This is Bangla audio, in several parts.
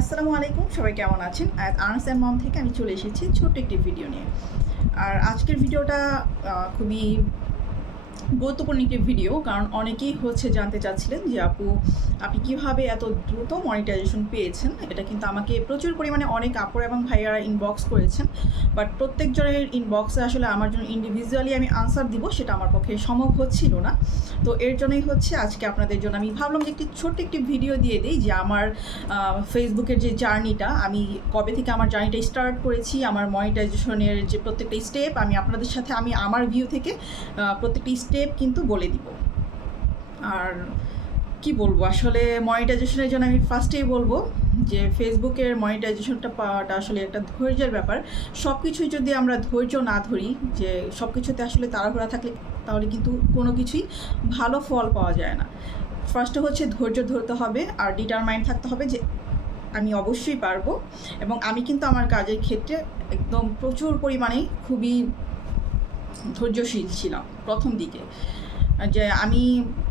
আসসালামু আলাইকুম, সবাই কেমন আছেন? ayatsauntsandmom মম থেকে আমি চলে এসেছি ছোট্ট একটি ভিডিও নিয়ে। আর আজকের ভিডিওটা খুবই গুরুত্বপূর্ণ একটি ভিডিও, কারণ অনেকেই জানতে চাচ্ছিলেন যে আপু আপনি কীভাবে এত দ্রুত মনিটাইজেশন পেয়েছেন। এটা কিন্তু আমাকে প্রচুর পরিমাণে অনেক আপুরা এবং ভাইয়ারা ইনবক্স করেছেন, বাট প্রত্যেকজনের ইনবক্সে আসলে আমার জন্য ইন্ডিভিজুয়ালি আমি আনসার দিব সেটা আমার পক্ষে সম্ভব হচ্ছিল না। তো এর জন্যই আজকে আপনাদের জন্য আমি ভাবলাম যে ছোট্ট একটি ভিডিও দিয়ে দিই যে আমার ফেসবুকের যে জার্নিটা, আমি কবে থেকে আমার জার্নিটা স্টার্ট করেছি, আমার মনিটাইজেশনের যে প্রত্যেকটা স্টেপ আমি আপনাদের সাথে আমার ভিউ থেকে প্রত্যেকটি স্টেপ কিন্তু বলে দিব। আর কি বলবো, আসলে মনিটাইজেশনের জন্য আমি ফার্স্টেই বলবো যে ফেসবুকের মনিটাইজেশনটা পাওয়াটা আসলে একটা ধৈর্যের ব্যাপার। সব কিছুই যদি আমরা ধৈর্য না ধরি, যে সব কিছুতে আসলে তাড়াহুড়া থাকলে তাহলে কিন্তু কোনো কিছুই ভালো ফল পাওয়া যায় না। ফার্স্টে ধৈর্য ধরতে হবে আর ডিটারমাইন্ড থাকতে হবে যে আমি অবশ্যই পারবো। এবং আমি কিন্তু আমার কাজের ক্ষেত্রে একদম প্রচুর পরিমাণে খুবই ধৈর্যশীল ছিলাম প্রথম দিকে, যে আমি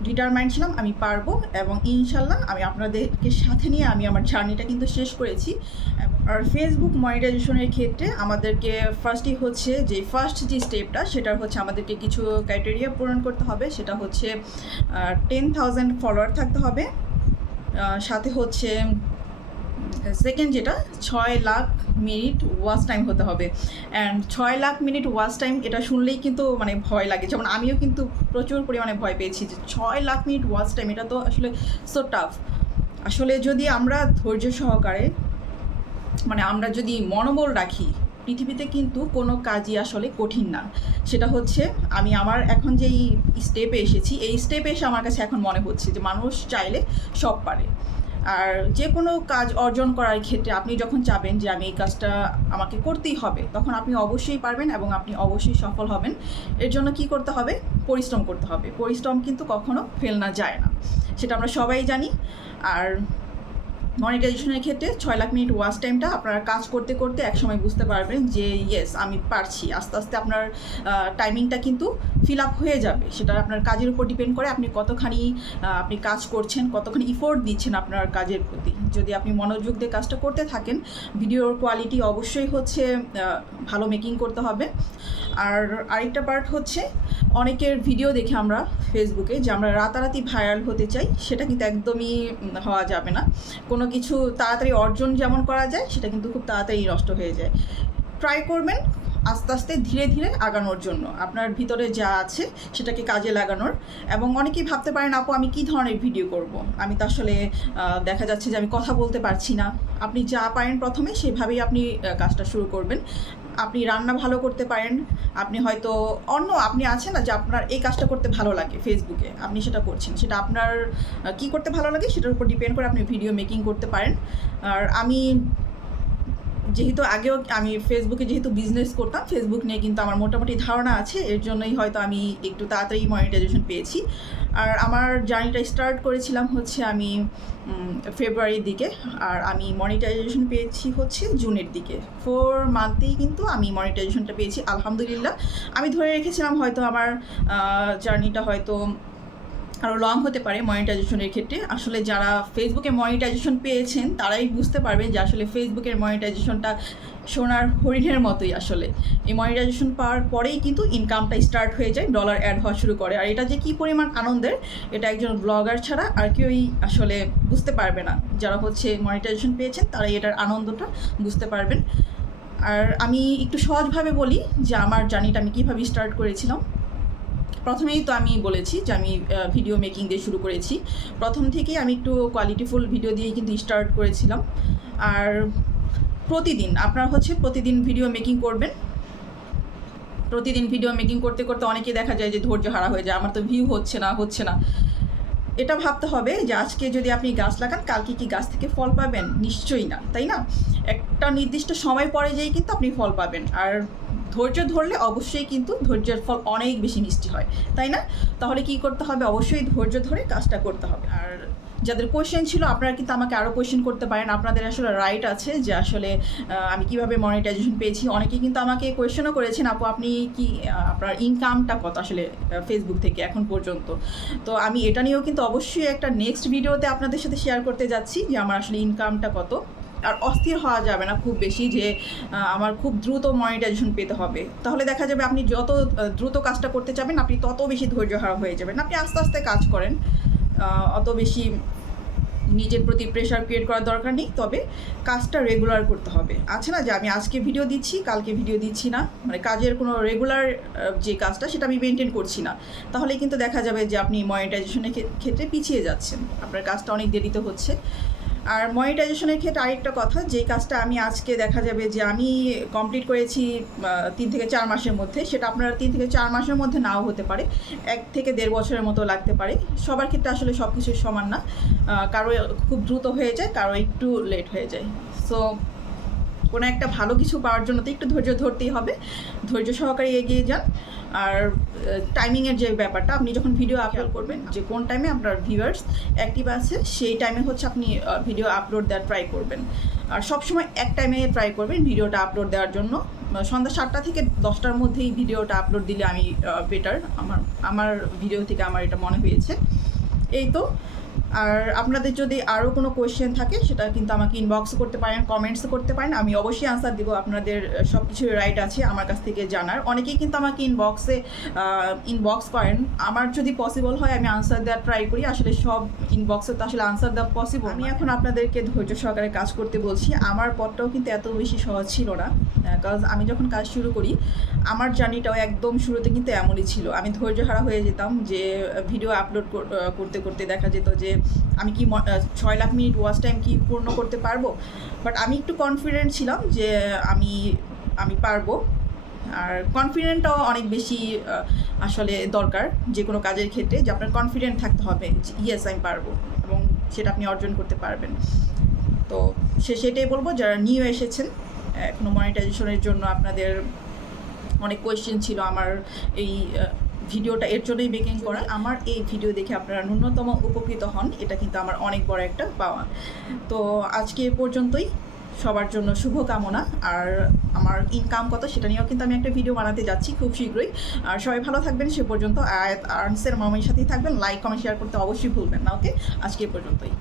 ডিটারমাইন্ড ছিলাম আমি পারবো, এবং ইনশাল্লাহ আমি আপনাদেরকে সাথে নিয়ে আমি আমার জার্নিটা কিন্তু শেষ করেছি। আর ফেসবুক মনিটাইজেশনের ক্ষেত্রে আমাদেরকে ফার্স্ট যে স্টেপটা সেটা আমাদেরকে কিছু ক্রাইটেরিয়া পূরণ করতে হবে। সেটা 10,000 ফলোয়ার থাকতে হবে, সাথে সেকেন্ড যেটা 6 লাখ মিনিট ওয়াচ টাইম হতে হবে। And 6 lakh minute watch time এটা শুনলেই কিন্তু ভয় লাগে, যেমন আমিও কিন্তু প্রচুর পরিমাণে ভয় পেয়েছি যে 6 লাখ মিনিট ওয়াচ টাইম, এটা তো আসলে সো টাফ। আসলে যদি আমরা ধৈর্য সহকারে আমরা যদি মনোবল রাখি, পৃথিবীতে কিন্তু কোনো কাজই আসলে কঠিন না। সেটা আমি আমার এখন যেই স্টেপে এসেছি, এই স্টেপে এসে আমার কাছে এখন মনে হচ্ছে যে মানুষ চাইলে সব পারে। আর যে কোনো কাজ অর্জন করার ক্ষেত্রে আপনি যখন চাবেন যে আমি এই কাজটা আমাকে করতেই হবে, তখন আপনি অবশ্যই পারবেন এবং আপনি অবশ্যই সফল হবেন। এর জন্য কি করতে হবে? পরিশ্রম করতে হবে। পরিশ্রম কিন্তু কখনো ফেল না যায় না, সেটা আমরা সবাই জানি। আর মনিটাইজেশনের ক্ষেত্রে 6 লাখ মিনিট ওয়াচ টাইমটা আপনারা কাজ করতে করতে একসময় বুঝতে পারবেন যে ইয়েস আমি পারছি। আস্তে আস্তে আপনার টাইমিংটা কিন্তু ফিল আপ হয়ে যাবে। সেটা আপনার কাজের উপর ডিপেন্ড করে আপনি কতখানি আপনি কাজ করছেন, কতখানি ইফোর্ট দিচ্ছেন আপনার কাজের প্রতি। যদি আপনি মনোযোগ দিয়ে কাজটা করতে থাকেন, ভিডিওর কোয়ালিটি অবশ্যই ভালো মেকিং করতে হবে। আর আরেকটা পার্ট অনেকের ভিডিও দেখে আমরা ফেসবুকে যে আমরা রাতারাতি ভাইরাল হতে চাই, সেটা কিন্তু একদমই হওয়া যাবে না। কোনো কিছু তাড়াতাড়ি অর্জন যেমন করা যায়, সেটা কিন্তু খুব তাড়াতাড়ি নষ্ট হয়ে যায়। ট্রাই করবেন আস্তে আস্তে ধীরে ধীরে আগানোর জন্য, আপনার ভিতরে যা আছে সেটাকে কাজে লাগানোর। এবং অনেকেই ভাবতে পারেন আপু আমি কী ধরনের ভিডিও করব, আমি তো আসলে দেখা যাচ্ছে যে আমি কথা বলতে পারছি না। আপনি যা পারেন প্রথমে সেভাবেই আপনি কাজটা শুরু করবেন। আপনি রান্না ভালো করতে পারেন, আপনি হয়তো আপনি আছেন না যে আপনার এই কাজটা করতে ভালো লাগে ফেসবুকে, আপনি সেটা করছেন, সেটা আপনার কী করতে ভালো লাগে সেটার উপর ডিপেন্ড করে আপনি ভিডিও মেকিং করতে পারেন। আর যেহেতু আগেও আমি ফেসবুকে বিজনেস করতাম, ফেসবুক নিয়ে কিন্তু আমার মোটামুটি ধারণা আছে, এর জন্যই হয়তো আমি একটু তাড়াতাড়ি মনিটাইজেশন পেয়েছি। আর আমার জার্নিটা স্টার্ট করেছিলাম আমি ফেব্রুয়ারির দিকে, আর আমি মনিটাইজেশন পেয়েছি জুনের দিকে। 4 মান্থেই কিন্তু আমি মনিটাইজেশনটা পেয়েছি আলহামদুলিল্লাহ। আমি ধরে রেখেছিলাম হয়তো আমার জার্নিটা আরও লং হতে পারে মনিটাইজেশনের ক্ষেত্রে। আসলে যারা ফেসবুকে মনিটাইজেশন পেয়েছেন তারাই বুঝতে পারবেন যে আসলে ফেসবুকের মনিটাইজেশনটা সোনার হরিণের মতোই। আসলে এই মনিটাইজেশন পাওয়ার পরেই কিন্তু ইনকামটা স্টার্ট হয়ে যায়, ডলার অ্যাড হওয়া শুরু করে। আর এটা যে কী পরিমাণ আনন্দের, এটা একজন ব্লগার ছাড়া আর কেউই আসলে বুঝতে পারবে না। যারা মনিটাইজেশন পেয়েছেন তারাই এটার আনন্দটা বুঝতে পারবেন। আর আমি একটু সহজভাবে বলি যে আমার জার্নিটা আমি কীভাবে স্টার্ট করেছিলাম। প্রথমেই তো আমি বলেছি যে আমি ভিডিও মেকিং দিয়ে শুরু করেছি। প্রথম থেকেই আমি একটু কোয়ালিটিফুল ভিডিও দিয়েই কিন্তু স্টার্ট করেছিলাম। আর প্রতিদিন আপনারা প্রতিদিন ভিডিও মেকিং করবেন। প্রতিদিন ভিডিও মেকিং করতে করতে অনেকেই দেখা যায় যে ধৈর্য হারা হয়ে যায়, আমার তো ভিউ হচ্ছে না। এটা ভাবতে হবে যে আজকে যদি আপনি গাছ লাগান, কালকে কি গাছ থেকে ফল পাবেন? নিশ্চয়ই না, তাই না? একটা নির্দিষ্ট সময় পরে যেই কিন্তু আপনি ফল পাবেন। আর ধৈর্য ধরলে অবশ্যই কিন্তু ধৈর্যের ফল অনেক বেশি মিষ্টি হয়, তাই না? তাহলে কি করতে হবে? অবশ্যই ধৈর্য ধরে কাজটা করতে হবে। আর যাদের কোয়েশ্চেন ছিল আপনারা কিন্তু আমাকে আরও কোয়েশ্চেন করতে পারেন, আপনাদের আসলে রাইট আছে যে আসলে আমি কিভাবে মনিটাইজেশন পেয়েছি। অনেকেই কিন্তু আমাকে কোয়েশ্চেনও করেছেন আপু আপনি কি আপনার ইনকামটা কত আসলে ফেসবুক থেকে এখন পর্যন্ত। তো আমি এটা নিয়েও কিন্তু অবশ্যই একটা নেক্সট ভিডিওতে আপনাদের সাথে শেয়ার করতে যাচ্ছি যে আমার আসলে ইনকামটা কত। আর অস্থির হওয়া যাবে না খুব বেশি যে আমার খুব দ্রুত মনিটাইজেশন পেতে হবে। তাহলে দেখা যাবে আপনি যত দ্রুত কাজটা করতে চাবেন আপনি তত বেশি ধৈর্যহারা হয়ে যাবেন। আপনি আস্তে আস্তে কাজ করেন, অত বেশি নিজের প্রতি প্রেশার ক্রিয়েট করার দরকার নেই, তবে কাজটা রেগুলার করতে হবে। আছে না যে আমি আজকে ভিডিও দিচ্ছি কালকে ভিডিও দিচ্ছি না, মানে কাজের কোনো রেগুলার যে কাজটা সেটা আমি মেনটেন করছি না, তাহলে কিন্তু দেখা যাবে যে আপনি মনিটাইজেশনের ক্ষেত্রে পিছিয়ে যাচ্ছেন, আপনার কাজটা অনেক দেরিতে হচ্ছে। আর মনিটাইজেশনের ক্ষেত্রে আরেকটা কথা, যে কাজটা আমি আজকে দেখা যাবে যে আমি কমপ্লিট করেছি 3 থেকে 4 মাসের মধ্যে, সেটা আপনার 3 থেকে 4 মাসের মধ্যে নাও হতে পারে, 1 থেকে 1.5 বছরের মতো লাগতে পারে। সবার ক্ষেত্রে আসলে সব কিছু সমান না, কারো খুব দ্রুত হয়ে যায়, কারো একটু লেট হয়ে যায়। সো কোনো একটা ভালো কিছু পাওয়ার জন্য তো একটু ধৈর্য ধরতেই হবে, ধৈর্য সহকারে এগিয়ে যান। আর টাইমিংয়ের যে ব্যাপারটা, আপনি যখন ভিডিও আপলোড করবেন যে কোন টাইমে আপনার ভিউয়ার্স অ্যাক্টিভ আছে সেই টাইমে হচ্ছে আপনি ভিডিও আপলোড দেওয়ার ট্রাই করবেন। আর সবসময় এক টাইমে ট্রাই করবেন ভিডিওটা আপলোড দেওয়ার জন্য। সন্ধ্যা 7টা থেকে 10টার মধ্যেই ভিডিওটা আপলোড দিলে আমি বেটার, আমার ভিডিও থেকে আমার এটা মনে হয়েছে। এই তো। আর আপনাদের যদি আরও কোনো কোয়েশ্চেন থাকে সেটা কিন্তু আমাকে ইনবক্স করতে পারেন, কমেন্টস করতে পারেন, আমি অবশ্যই আনসার দিব। আপনাদের সব কিছুই রাইট আছে আমার কাছ থেকে জানার। অনেকেই কিন্তু আমাকে ইনবক্স করেন, আমার যদি পসিবল হয় আমি আনসার দেওয়ার ট্রাই করি। আসলে সব ইনবক্সে তো আসলে আনসার দেওয়া পসিবল। আমি এখন আপনাদেরকে ধৈর্য সহকারে কাজ করতে বলছি। আমার পথটাও কিন্তু এত বেশি সহজ ছিল না, কারণ আমি যখন কাজ শুরু করি আমার জার্নিটাও একদম শুরুতে কিন্তু এমনই ছিল। আমি ধৈর্যহারা হয়ে যেতাম যে ভিডিও আপলোড করতে করতে দেখা যেত যে আমি কি 6 লাখ মিনিট ওয়াচ টাইম কি পূর্ণ করতে পারবো। বাট আমি একটু কনফিডেন্ট ছিলাম যে আমি পারবো। আর কনফিডেন্টটাও অনেক বেশি আসলে দরকার যে কোনো কাজের ক্ষেত্রে, যে আপনার কনফিডেন্ট থাকতে হবে যে ইয়েস আমি পারবো, এবং সেটা আপনি অর্জন করতে পারবেন। তো সেটাই বলবো, যারা নিউ এসেছেন এখনও মনিটাইজেশনের জন্য আপনাদের অনেক কোয়েশ্চেন ছিল, আমার এই ভিডিওটা এর জন্যই মেকিং করা। আমার এই ভিডিও দেখে আপনারা ন্যূনতম উপকৃত হন, এটা কিন্তু আমার অনেক বড় একটা পাওয়া। তো আজকে এ পর্যন্তই, সবার জন্য শুভকামনা। আর আমার ইনকাম কত সেটা নিয়েও কিন্তু আমি একটা ভিডিও বানাতে যাচ্ছি খুব শীঘ্রই। আর সবাই ভালো থাকবেন, সে পর্যন্ত আয়াত আর্নসের মামের সাথেই থাকবেন। লাইক কমেন্ট শেয়ার করতে অবশ্যই ভুলবেন না। ওকে, আজকে এ পর্যন্তই।